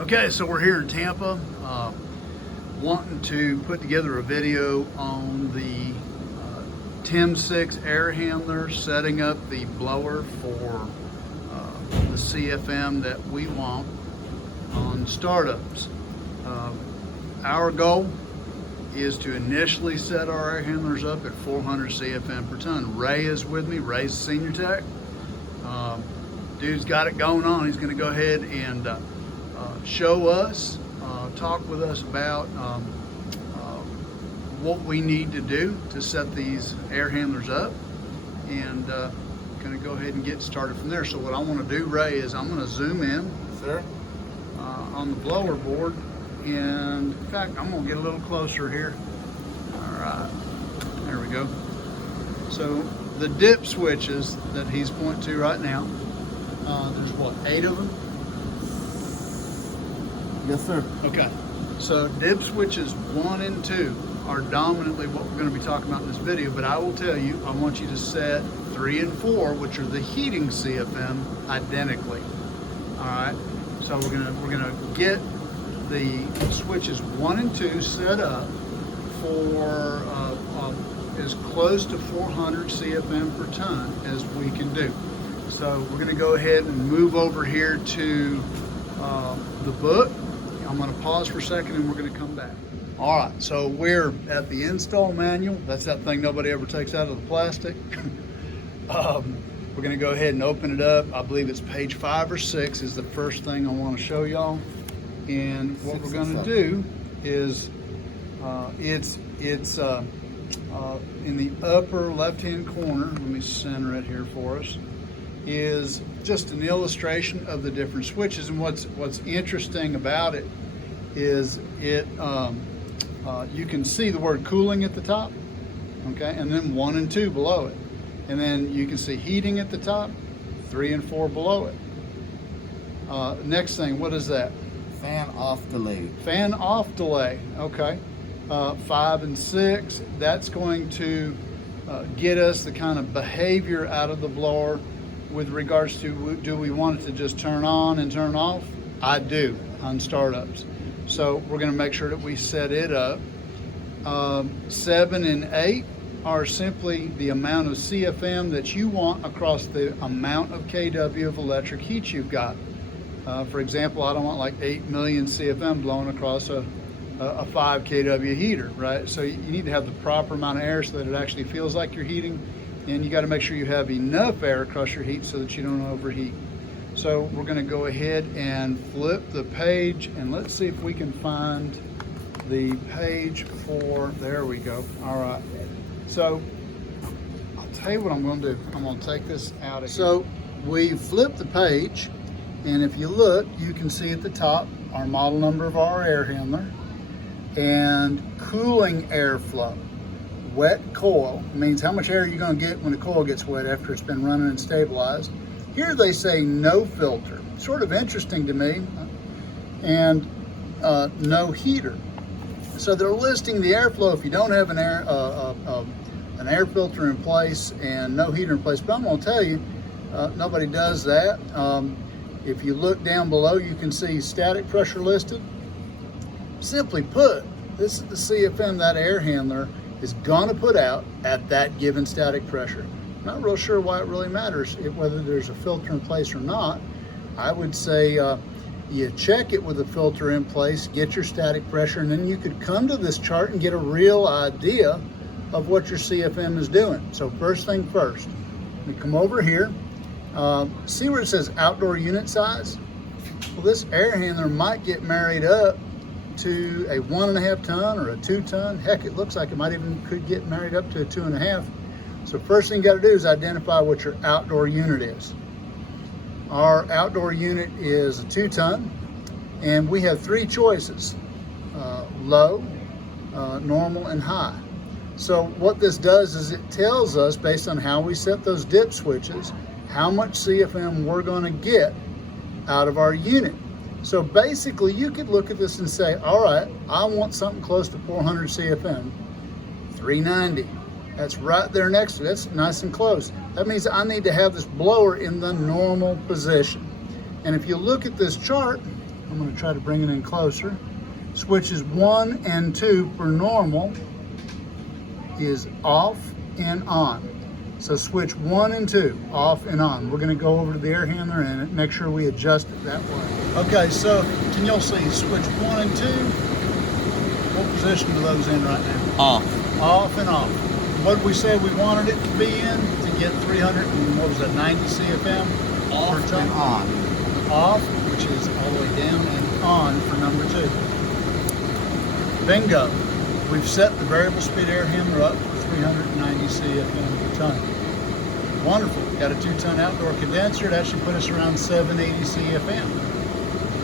Okay, so we're here in Tampa, wanting to put together a video on the TEM6 air handler, setting up the blower for the CFM that we want on startups. Our goal is to initially set our air handlers up at 400 CFM per ton. Ray is with me. Ray's a senior tech. Dude's got it going on. He's going to go ahead and show us, talk with us about what we need to do to set these air handlers up, and going to go ahead and get started from there. So what I want to do, Ray, is I'm going to zoom in, sir, on the blower board, and in fact I'm going to get a little closer here. All right, there we go. So the dip switches that he's pointing to right now, there's what, 8 of them? Yes, sir. Okay, so dip switches 1 and 2 are dominantly what we're going to be talking about in this video, but I will tell you, I want you to set 3 and 4, which are the heating CFM, identically. All right, so we're gonna get the switches 1 and 2 set up for as close to 400 CFM per ton as we can do. So we're gonna go ahead and move over here to the book. I'm going to pause for a second and we're going to come back. All right, so we're at the install manual. That's that thing nobody ever takes out of the plastic. We're going to go ahead and open it up. I believe it's page 5 or 6 is the first thing I want to show y'all. And what we're going to do is it's in the upper left-hand corner. Let me center it here for us. Is just an illustration of the different switches, and what's interesting about it is it you can see the word cooling at the top, okay, and then 1 and 2 below it, and then you can see heating at the top, 3 and 4 below it. Next thing, what is that? Fan off delay. Fan off delay, okay. 5 and 6, that's going to get us the kind of behavior out of the blower with regards to, do we want it to just turn on and turn off? I do on startups. So we're going to make sure that we set it up. 7 and 8 are simply the amount of CFM that you want across the amount of kW of electric heat you've got. For example, I don't want like 8 million CFM blowing across a 5 kW heater, right? So you need to have the proper amount of air so that it actually feels like you're heating. And you got to make sure you have enough air across your heat so that you don't overheat. So we're going to go ahead and flip the page, and let's see if we can find the page for, there we go. All right. So I'll tell you what I'm going to do. I'm going to take this out of here. So we flipped the page, and if you look, you can see at the top our model number of our air handler and cooling airflow. Wet coil means how much air you're going to get when the coil gets wet after it's been running and stabilized. Here they say no filter. Sort of interesting to me. And no heater. So they're listing the airflow if you don't have an air filter in place and no heater in place. But I'm going to tell you, nobody does that. If you look down below, you can see static pressure listed. Simply put, this is the CFM that air handler is going to put out at that given static pressure. Not real sure why it really matters whether there's a filter in place or not. I would say you check it with a filter in place, get your static pressure, and then you could come to this chart and get a real idea of what your CFM is doing. So first thing first, we come over here, see where it says outdoor unit size? Well, this air handler might get married up to a 1.5 ton or a 2 ton. Heck, it looks like it might even could get married up to a 2.5. So first thing you got to do is identify what your outdoor unit is. Our outdoor unit is a 2 ton, and we have 3 choices: low, normal, and high. So what this does is it tells us, based on how we set those dip switches, how much CFM we're going to get out of our unit. So basically, you could look at this and say, all right, I want something close to 400 CFM, 390. That's right there next to it. That's nice and close. That means I need to have this blower in the normal position. And if you look at this chart, I'm going to try to bring it in closer. Switches 1 and 2 for normal is off and on. So switch 1 and 2, off and on. We're going to go over to the air handler and make sure we adjust it that way. Okay, so can y'all see switch 1 and 2? What position are those in right now? Off. Off and off. What did we say we wanted it to be in to get 300 and what was that, 90 CFM? Off per ton? and on. Off, which is all the way down, and on for number 2. Bingo. We've set the variable speed air handler up for 390 CFM per ton. Wonderful. Got a 2-ton outdoor condenser. It actually put us around 780 CFM.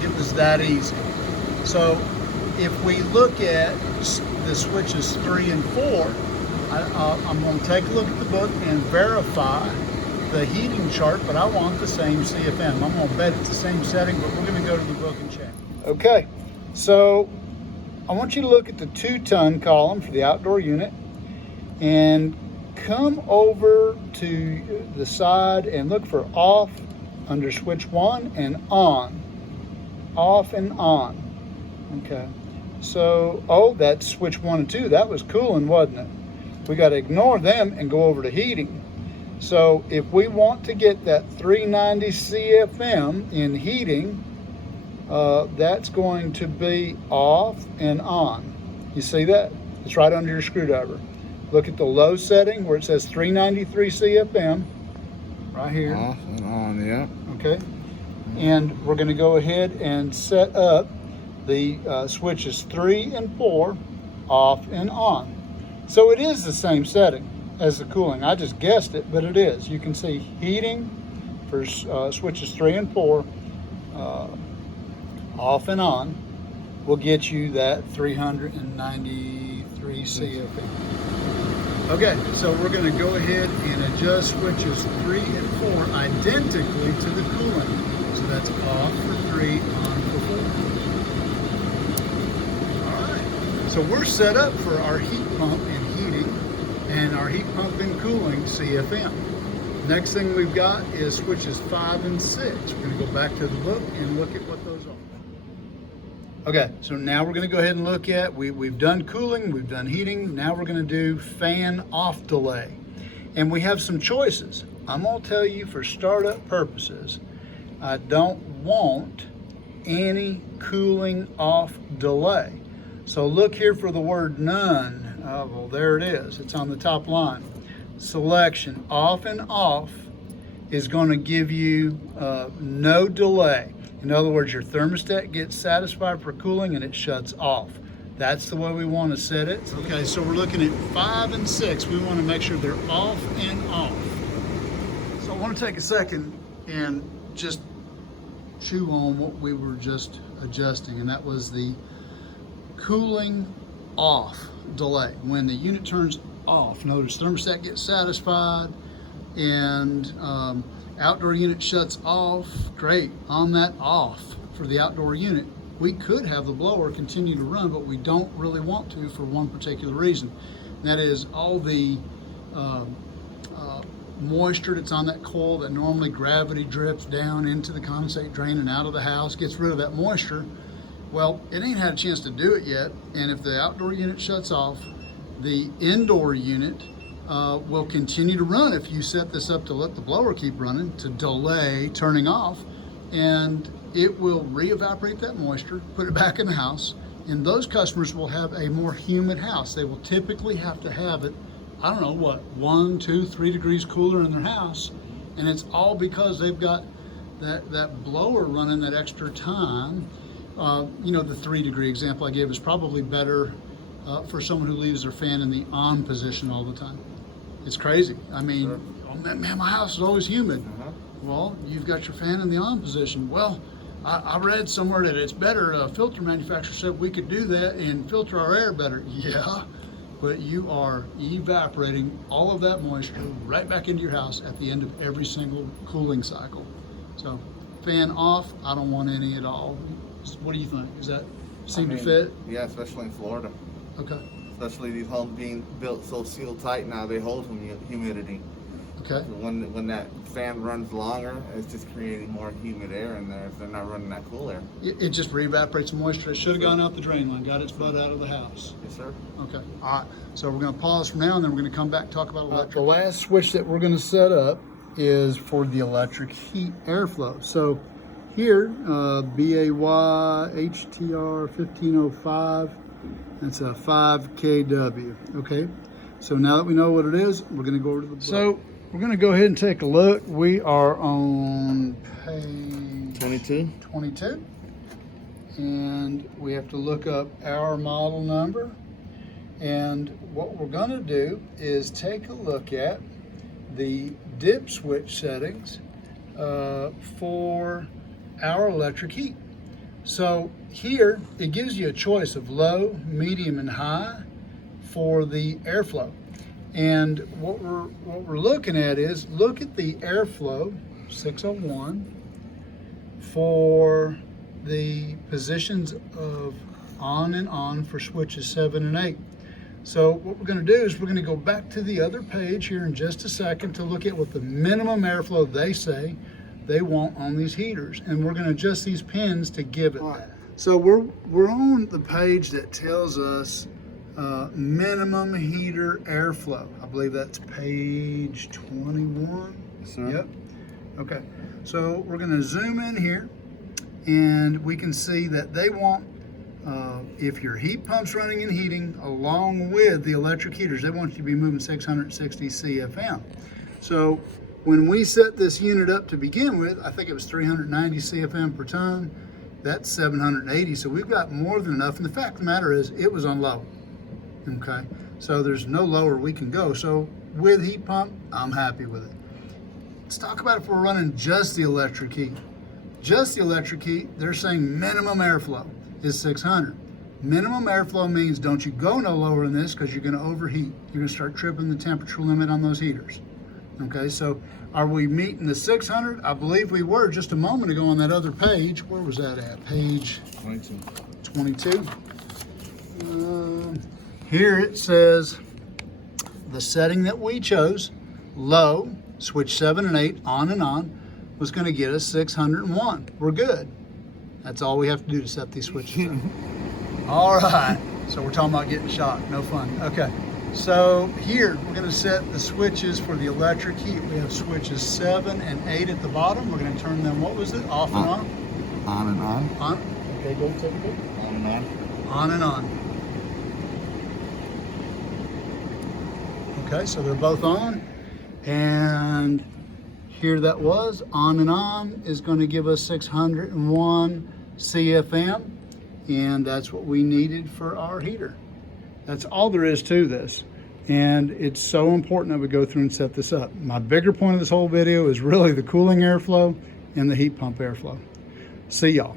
It was that easy. So if we look at the switches 3 and 4, I'm going to take a look at the book and verify the heating chart, but I want the same CFM. I'm going to bet it's the same setting, but we're going to go to the book and check. Okay, so I want you to look at the 2-ton column for the outdoor unit and come over to the side and look for off under switch 1 and on. Off and on. Okay, so, oh, that's switch 1 and 2. That was cooling, wasn't it? We got to ignore them and go over to heating. So if we want to get that 390 CFM in heating, that's going to be off and on. You see that? It's right under your screwdriver. Look at the low setting where it says 393 CFM, right here. Off and on, yeah. Okay. And we're going to go ahead and set up the switches 3 and 4 off and on. So it is the same setting as the cooling. I just guessed it, but it is. You can see heating for switches 3 and 4 off and on will get you that 393 CFM. Okay, so we're going to go ahead and adjust switches 3 and 4 identically to the cooling. So that's off for 3, on for 4. All right, so we're set up for our heat pump and heating and our heat pump and cooling CFM. Next thing we've got is switches 5 and 6. We're going to go back to the book and look at what those are. Okay, so now we're going to go ahead and look at, we've done cooling, we've done heating, now we're going to do fan off delay. And we have some choices. I'm going to tell you for startup purposes, I don't want any cooling off delay. So look here for the word none. Well, there it is. It's on the top line. Selection off and off is going to give you no delay. In other words, your thermostat gets satisfied for cooling and it shuts off. That's the way we want to set it. Okay, so we're looking at 5 and 6. We want to make sure they're off and off. So I want to take a second and just chew on what we were just adjusting, and that was the cooling off delay. When the unit turns off, notice thermostat gets satisfied and outdoor unit shuts off. Great, on that off for the outdoor unit. We could have the blower continue to run, but we don't really want to for one particular reason. And that is all the moisture that's on that coil that normally gravity drips down into the condensate drain and out of the house, gets rid of that moisture. Well, it ain't had a chance to do it yet, and if the outdoor unit shuts off, the indoor unit will continue to run if you set this up to let the blower keep running, to delay turning off, and it will re-evaporate that moisture, put it back in the house, and those customers will have a more humid house. They will typically have to have it, I don't know what, 1, 2, 3 degrees cooler in their house, and it's all because they've got that blower running that extra time. You know, the 3-degree example I gave is probably better for someone who leaves their fan in the on position all the time. It's crazy. I mean, sure. Oh man, my house is always humid. Well, you've got your fan in the on position. Well, I read somewhere that it's better, a filter manufacturer said we could do that and filter our air better. Yeah, but you are evaporating all of that moisture right back into your house at the end of every single cooling cycle. So fan off, I don't want any at all. What do you think? Does that seem to fit? Yeah, especially in Florida. Okay. Especially these homes being built so sealed tight now, they hold humidity. Okay. When that fan runs longer, it's just creating more humid air in there if they're not running that cool air. It just re-evaporates the moisture. It should have gone out the drain line, got its butt out of the house. Yes, sir. Okay, all right. So we're going to pause for now, and then we're going to come back and talk about electric. The last switch that we're going to set up is for the electric heat airflow. So here, BAY HTR 1505, that's a 5 kW, okay? So now that we know what it is, we're going to go over to the book. So we're going to go ahead and take a look. We are on page 22. And we have to look up our model number. And what we're going to do is take a look at the dip switch settings for our electric heat. So here it gives you a choice of low, medium, and high for the airflow. And what we're looking at is, look at the airflow 601 for the positions of on and on for switches 7 and 8. So what we're going to do is we're going to go back to the other page here in just a second to look at what the minimum airflow they say they want on these heaters, and we're going to adjust these pins to give it that. So we're on the page that tells us minimum heater airflow. I believe that's page 21. Sir. Yep. Okay. So we're going to zoom in here, and we can see that they want, if your heat pump's running and heating along with the electric heaters, they want you to be moving 660 CFM. So when we set this unit up to begin with, I think it was 390 CFM per ton. That's 780, so we've got more than enough. And the fact of the matter is, it was on low. Okay, so there's no lower we can go. So with heat pump, I'm happy with it. Let's talk about if we're running just the electric heat. Just the electric heat, they're saying minimum airflow is 600. Minimum airflow means don't you go no lower than this, because you're going to overheat. You're going to start tripping the temperature limit on those heaters. Okay, so are we meeting the 600? I believe we were just a moment ago on that other page. Where was that at? Page 22. Here it says the setting that we chose, low, switch 7 and 8, on and on, was going to get us 601. We're good. That's all we have to do to set these switches up. All right, so we're talking about getting shocked. No fun. Okay, so here we're going to set the switches for the electric heat. We have switches 7 and 8 at the bottom. We're going to turn them, what was it, off and on? On and on. On. Okay, go take a look. On and on. On and on. Okay, so they're both on, and here that was, on and on is going to give us 601 CFM, and that's what we needed for our heater. That's all there is to this, and it's so important that we go through and set this up. My bigger point of this whole video is really the cooling airflow and the heat pump airflow. See y'all.